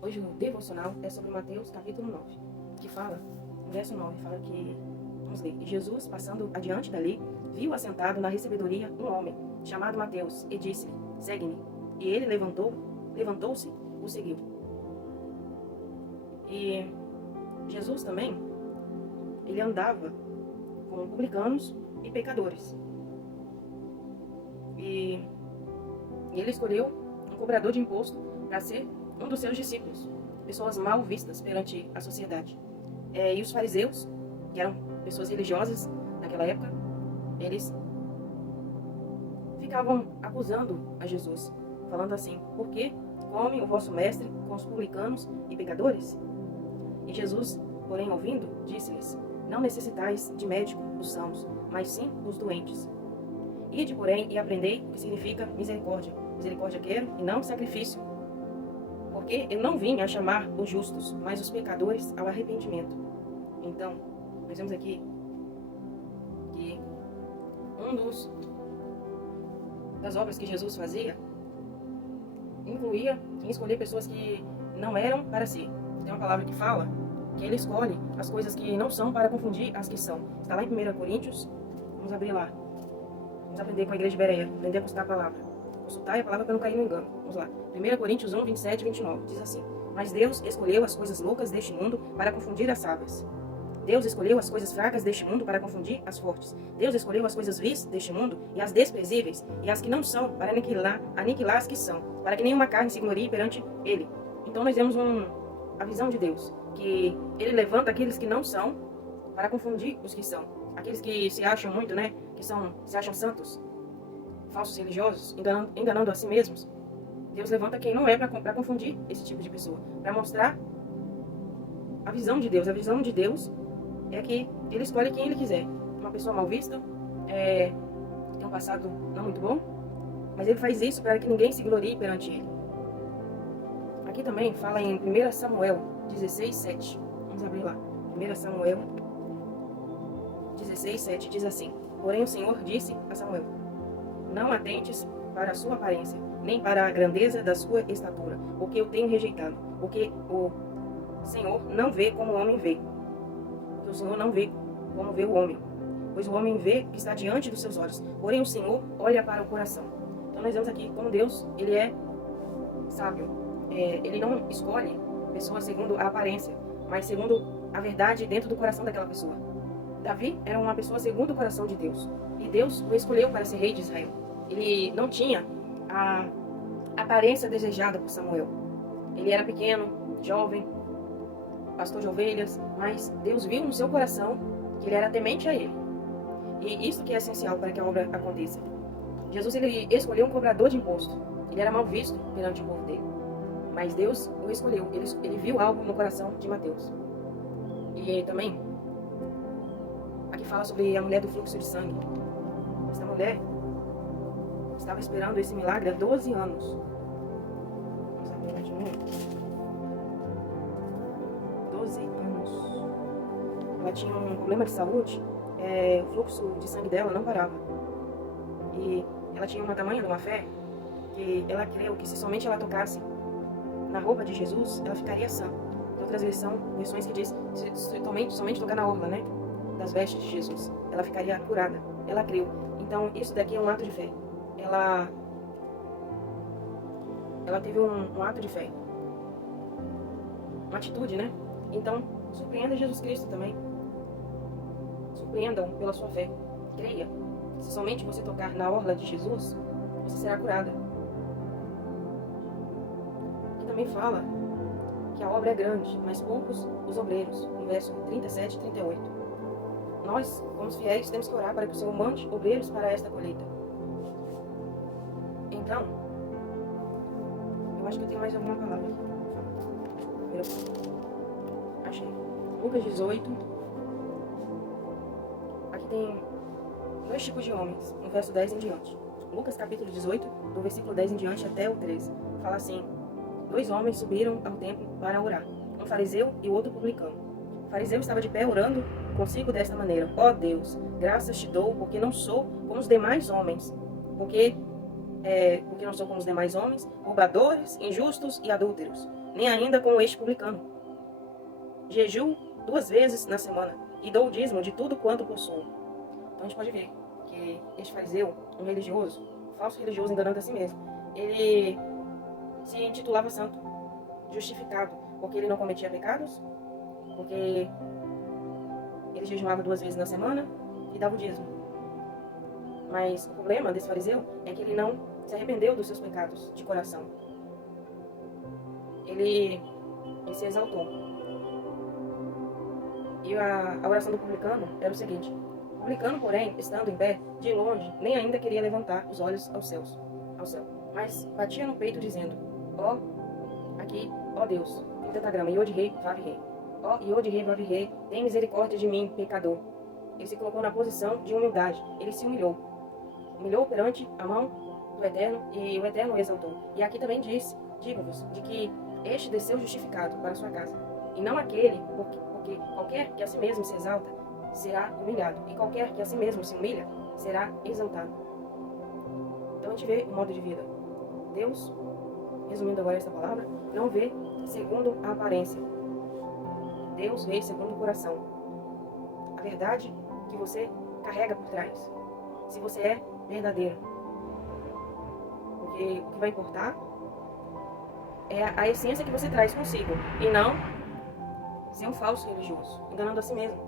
Hoje o devocional é sobre Mateus capítulo 9, que fala, no verso 9, fala que, vamos ler, e Jesus, passando adiante dali, viu assentado na recebedoria um homem, chamado Mateus, e disse-lhe, segue-me. E ele levantou-se, o seguiu. E Jesus também, ele andava com publicanos e pecadores. E ele escolheu um cobrador de imposto para ser um dos seus discípulos, pessoas mal vistas perante a sociedade. E os fariseus, que eram pessoas religiosas naquela época, eles ficavam acusando a Jesus, falando assim, por que come o vosso mestre com os publicanos e pecadores? E Jesus, porém, ouvindo, disse-lhes, não necessitais de médico os sãos, mas sim os doentes. Ide, porém, e aprendei o que significa misericórdia. Misericórdia quero e não sacrifício. Porque eu não vim a chamar os justos, mas os pecadores ao arrependimento. Então, nós vemos aqui que das obras que Jesus fazia incluía em escolher pessoas que não eram para si. Tem uma palavra que fala que ele escolhe as coisas que não são para confundir as que são. Está lá em 1 Coríntios, vamos abrir lá. Vamos aprender com a igreja de Bereia, aprender a consultar a palavra. Consultar a palavra para não cair no engano. Vamos lá. 1 Coríntios 1, 27 e 29. Diz assim, mas Deus escolheu as coisas loucas deste mundo para confundir as sábias. Deus escolheu as coisas fracas deste mundo para confundir as fortes. Deus escolheu as coisas vis deste mundo e as desprezíveis e as que não são para aniquilar as que são, para que nenhuma carne se glorie perante ele. Então nós vemos a visão de Deus, que ele levanta aqueles que não são para confundir os que são. Aqueles que se acham muito, né, se acham santos, falsos religiosos, enganando a si mesmos. Deus levanta quem não é para confundir esse tipo de pessoa, para mostrar a visão de Deus. A visão de Deus é que ele escolhe quem ele quiser. Uma pessoa mal vista, tem um passado não muito bom, mas ele faz isso para que ninguém se glorie perante ele. Aqui também fala em 1 Samuel 16, 7. Vamos abrir lá. 1 Samuel 16, 7 diz assim, porém o Senhor disse a Samuel, não atentes para a sua aparência, nem para a grandeza da sua estatura, porque eu tenho rejeitado, porque o Senhor não vê como o homem vê, porque o Senhor não vê como vê o homem, pois o homem vê o que está diante dos seus olhos, porém o Senhor olha para o coração. Então nós vemos aqui como Deus, ele é sábio, ele não escolhe pessoas segundo a aparência, mas segundo a verdade dentro do coração daquela pessoa. Davi era uma pessoa segundo o coração de Deus, e Deus o escolheu para ser rei de Israel. Ele não tinha a aparência desejada por Samuel. Ele era pequeno, jovem, pastor de ovelhas, mas Deus viu no seu coração que ele era temente a ele. E isso que é essencial para que a obra aconteça. Jesus, ele escolheu um cobrador de imposto. Ele era mal visto perante o povo dele. Mas Deus o escolheu. Ele viu algo no coração de Mateus. E também, aqui fala sobre a mulher do fluxo de sangue. Essa mulher estava esperando esse milagre há 12 anos. Vamos abrir de novo. 12 anos. Ela tinha um problema de saúde, o fluxo de sangue dela não parava. E ela tinha uma tamanha de uma fé que ela creu que se somente ela tocasse na roupa de Jesus, ela ficaria sã. Tem outras versões que diz somente tocar na orla, né, das vestes de Jesus, ela ficaria curada. Ela creu. Então isso daqui é um ato de fé. Ela teve um ato de fé, uma atitude, né? Então surpreenda Jesus Cristo também. Surpreendam pela sua fé. Creia. Se somente você tocar na orla de Jesus, você será curada. Aqui também fala que a obra é grande, mas poucos os obreiros. No verso 37 e 38. Nós, como os fiéis, temos que orar para que o Senhor mande obreiros para esta colheita. Então, eu acho que eu tenho mais alguma palavra aqui. Achei. Lucas 18. Aqui tem 2 tipos de homens, no verso 10 em diante. Lucas capítulo 18, do versículo 10 em diante até o 13. Fala assim, 2 homens subiram ao templo para orar, um fariseu e o outro publicano. O fariseu estava de pé orando consigo desta maneira, ó Deus, graças te dou, porque não sou como os demais homens, porque não sou como os demais homens, roubadores, injustos e adúlteros. nem ainda como este publicano. Jejuo 2 vezes na semana e dou o dízimo de tudo quanto possuo. Então a gente pode ver que este fariseu, um religioso, falso religioso, enganando a si mesmo, ele se intitulava santo, justificado, porque ele não cometia pecados, porque ele jejuava 2 vezes na semana e dava o dízimo. Mas o problema desse fariseu é que ele não se arrependeu dos seus pecados de coração. Ele se exaltou. E a oração do publicano era o seguinte: o publicano, porém, estando em pé, de longe, nem ainda queria levantar os olhos ao céu, mas batia no peito dizendo: ó Deus, em tetagrama, Iod-Rei, Vav-Rei. Ó Iod-Rei, Vav-Rei, tem misericórdia de mim, pecador. Ele se colocou na posição de humildade. Ele se humilhou. Humilhou perante a mão do Eterno, e o Eterno o exaltou. E aqui também digo-vos, de que este desceu justificado para a sua casa, e não aquele, porque qualquer que a si mesmo se exalta, será humilhado, e qualquer que a si mesmo se humilha, será exaltado. Então a gente vê o modo de vida. Deus, resumindo agora esta palavra, não vê segundo a aparência. Deus vê segundo o coração. A verdade que você carrega por trás. Se você é verdadeiro. Porque o que vai importar é a essência que você traz consigo. E não ser um falso religioso, enganando a si mesmo.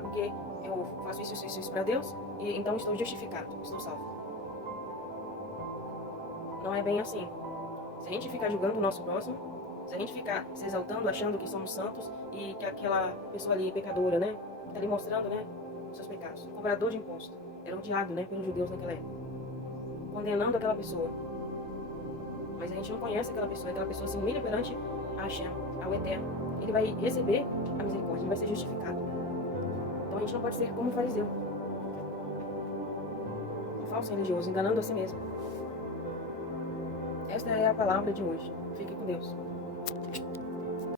Porque eu faço isso para Deus, e então estou justificado, estou salvo. Não é bem assim. Se a gente ficar julgando o nosso próximo, se a gente ficar se exaltando, achando que somos santos, e que aquela pessoa ali, pecadora, né, que está ali mostrando, né, os seus pecados, cobrador de imposto, era odiado, né, pelos judeus naquela época, condenando aquela pessoa. Mas a gente não conhece aquela pessoa se humilha perante a Hashem, ao Eterno. Ele vai receber a misericórdia, ele vai ser justificado. Então a gente não pode ser como um fariseu, um falso religioso, enganando a si mesmo. Esta é a palavra de hoje. Fique com Deus.